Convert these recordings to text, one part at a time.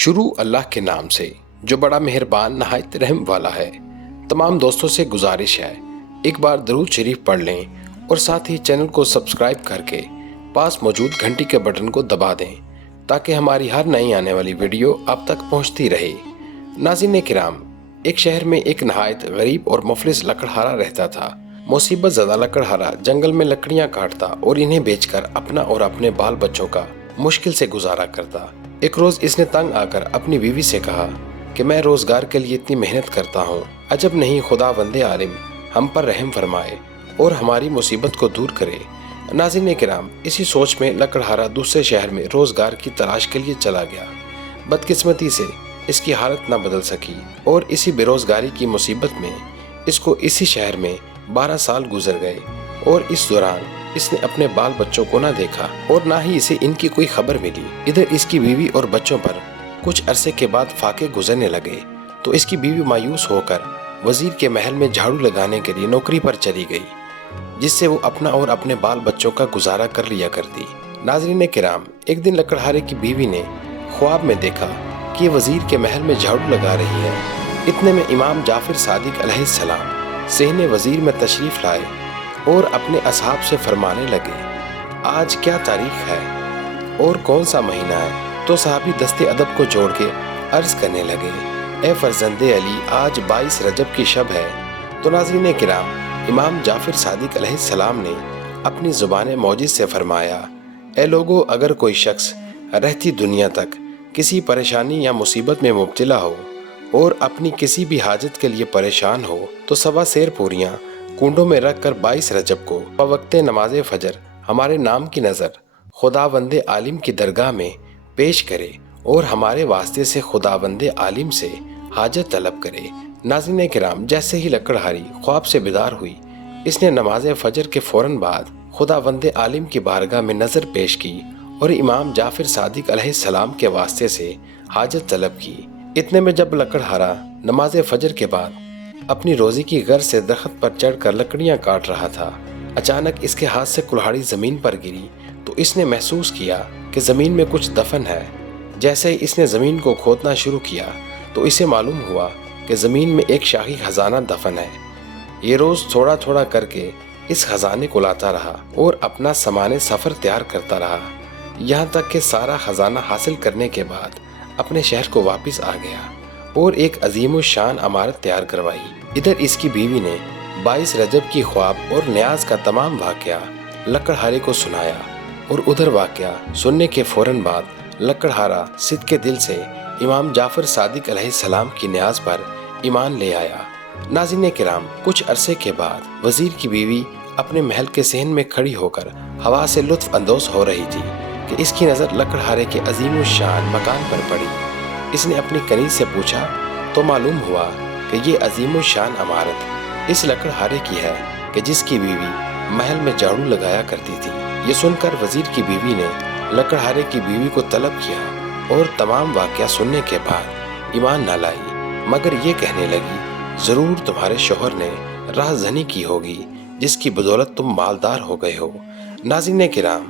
شروع اللہ کے نام سے جو بڑا مہربان نہایت رحم والا ہے۔ تمام دوستوں سے گزارش ہے ایک بار درود شریف پڑھ لیں اور ساتھ ہی چینل کو سبسکرائب کر کے پاس موجود گھنٹی کے بٹن کو دبا دیں تاکہ ہماری ہر نئی آنے والی ویڈیو آپ تک پہنچتی رہے۔ ناظرین کرام، ایک شہر میں ایک نہایت غریب اور مفلس لکڑہارا رہتا تھا۔ مصیبت زدہ لکڑہارا جنگل میں لکڑیاں کاٹتا اور انہیں بیچ کر اپنا اور اپنے بال بچوں کا مشکل سے گزارا کرتا۔ ایک روز اس نے تنگ آ کر اپنی بیوی سے کہا کہ میں روزگار کے لیے اتنی محنت کرتا ہوں، عجب نہیں خداوند عالم ہم پر رحم فرمائے اور ہماری مصیبت کو دور کرے۔ ناظرین کرام، اسی سوچ میں لکڑہارا دوسرے شہر میں روزگار کی تلاش کے لیے چلا گیا۔ بدقسمتی سے اس کی حالت نہ بدل سکی اور اسی بے روزگاری کی مصیبت میں اس کو اسی شہر میں 12 سال گزر گئے اور اس دوران اس نے اپنے بال بچوں کو نہ دیکھا اور نہ ہی اسے ان کی کوئی خبر ملی۔ ادھر اس کی بیوی اور بچوں پر کچھ عرصے کے بعد فاقے گزرنے لگے تو اس کی بیوی مایوس ہو کر وزیر کے محل میں جھاڑو لگانے کے لیے نوکری پر چلی گئی، جس سے وہ اپنا اور اپنے بال بچوں کا گزارا کر لیا کرتی۔ ناظرین کرام، ایک دن لکڑہارے کی بیوی نے خواب میں دیکھا کہ یہ وزیر کے محل میں جھاڑو لگا رہی ہے۔ اتنے میں امام جعفر صادق علیہ السلام صحن وزیر میں تشریف لائے اور اپنے اصحاب سے فرمانے لگے، آج کیا تاریخ ہے اور کون سا مہینہ ہے؟ تو صحابی دست ادب کو جوڑ کے عرض کرنے لگے، اے فرزند علی، آج 22 رجب کی شب ہے۔ تو ناظرین کرام، امام جعفر صادق علیہ السلام نے اپنی زبان معجز سے فرمایا، اے لوگو، اگر کوئی شخص رہتی دنیا تک کسی پریشانی یا مصیبت میں مبتلا ہو اور اپنی کسی بھی حاجت کے لیے پریشان ہو تو 1.25 سیر پوریاں کنڈوں میں رکھ کر 22 رجب کو بوقت نماز فجر ہمارے نام کی نظر خداوند عالم کی درگاہ میں پیش کرے اور ہمارے واسطے سے خداوند عالم سے حاجت طلب کرے۔ ناظرین کرام، جیسے ہی لکڑہاری خواب سے بیدار ہوئی، اس نے نماز فجر کے فوراً بعد خداوند عالم کی بارگاہ میں نظر پیش کی اور امام جعفر صادق علیہ السلام کے واسطے سے حاجت طلب کی۔ اتنے میں جب لکڑہارا نماز فجر کے بعد اپنی روزی کی غرض سے درخت پر چڑھ کر لکڑیاں کاٹ رہا تھا، اچانک اس کے ہاتھ سے کلہاڑی زمین پر گری تو اس نے محسوس کیا کہ زمین میں کچھ دفن ہے۔ جیسے ہی اس نے زمین کو کھودنا شروع کیا تو اسے معلوم ہوا کہ زمین میں ایک شاہی خزانہ دفن ہے۔ یہ روز تھوڑا تھوڑا کر کے اس خزانے کو لاتا رہا اور اپنا سامان سفر تیار کرتا رہا، یہاں تک کہ سارا خزانہ حاصل کرنے کے بعد اپنے شہر کو واپس آ گیا اور ایک عظیم الشان عمارت تیار کروائی۔ ادھر اس کی بیوی نے 22 رجب کی خواب اور نیاز کا تمام واقعہ لکڑہارے کو سنایا اور ادھر واقعہ سننے کے فوراً بعد لکڑہارا صدقے دل سے امام جعفر صادق علیہ السلام کی نیاز پر ایمان لے آیا۔ ناظرین کرام، کچھ عرصے کے بعد وزیر کی بیوی اپنے محل کے صحن میں کھڑی ہو کر ہوا سے لطف اندوز ہو رہی تھی کہ اس کی نظر لکڑہارے کے عظیم الشان مکان پر پڑی۔ اس نے اپنی کنیز سے پوچھا تو معلوم ہوا کہ یہ عظیم الشان عمارت اس لکڑہارے کی ہے کہ جس کی بیوی محل میں جھاڑو لگایا کرتی تھی۔ یہ سن کر وزیر کی بیوی نے لکڑہارے کی بیوی کو طلب کیا اور تمام واقعہ سننے کے بعد ایمان نہ لائی، مگر یہ کہنے لگی، ضرور تمہارے شوہر نے راہ زنی کی ہوگی جس کی بدولت تم مالدار ہو گئے ہو۔ ناظرین کرام،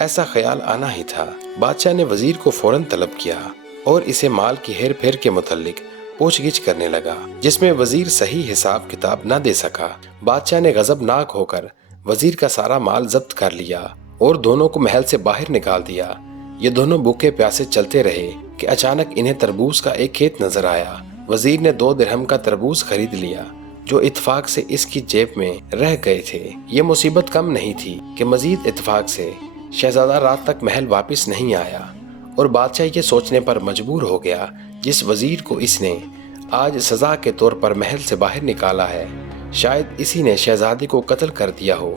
ایسا خیال آنا ہی تھا۔ بادشاہ نے وزیر کو فوراً طلب کیا اور اسے مال کی ہیر پھیر کے متعلق پوچھ گچھ کرنے لگا، جس میں وزیر صحیح حساب کتاب نہ دے سکا۔ بادشاہ نے غضبناک ہو کر وزیر کا سارا مال ضبط کر لیا اور دونوں کو محل سے باہر نکال دیا۔ یہ دونوں بھوکے پیاسے چلتے رہے کہ اچانک انہیں تربوز کا ایک کھیت نظر آیا۔ وزیر نے 2 درہم کا تربوز خرید لیا جو اتفاق سے اس کی جیب میں رہ گئے تھے۔ یہ مصیبت کم نہیں تھی کہ مزید اتفاق سے شہزادہ رات تک محل واپس نہیں آیا اور بادشاہ یہ سوچنے پر مجبور ہو گیا، جس وزیر کو اس نے آج سزا کے طور پر محل سے باہر نکالا ہے، شاید اسی نے شہزادے کو قتل کر دیا ہو۔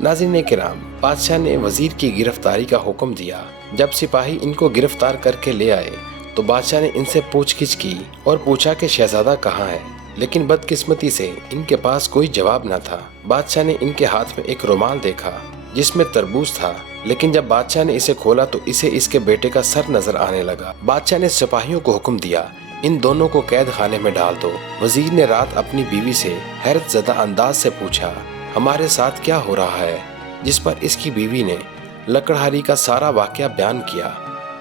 ناظرین کرام، بادشاہ نے وزیر کی گرفتاری کا حکم دیا۔ جب سپاہی ان کو گرفتار کر کے لے آئے تو بادشاہ نے ان سے پوچھ گچھ کی اور پوچھا کہ شہزادہ کہاں ہے، لیکن بدقسمتی سے ان کے پاس کوئی جواب نہ تھا۔ بادشاہ نے ان کے ہاتھ میں ایک رومال دیکھا جس میں تربوز تھا، لیکن جب بادشاہ نے اسے کھولا تو اسے اس کے بیٹے کا سر نظر آنے لگا۔ بادشاہ نے سپاہیوں کو حکم دیا، ان دونوں کو قید خانے میں ڈال دو۔ وزیر نے رات اپنی بیوی سے حیرت زدہ انداز سے پوچھا، ہمارے ساتھ کیا ہو رہا ہے؟ جس پر اس کی بیوی نے لکڑہاری کا سارا واقعہ بیان کیا۔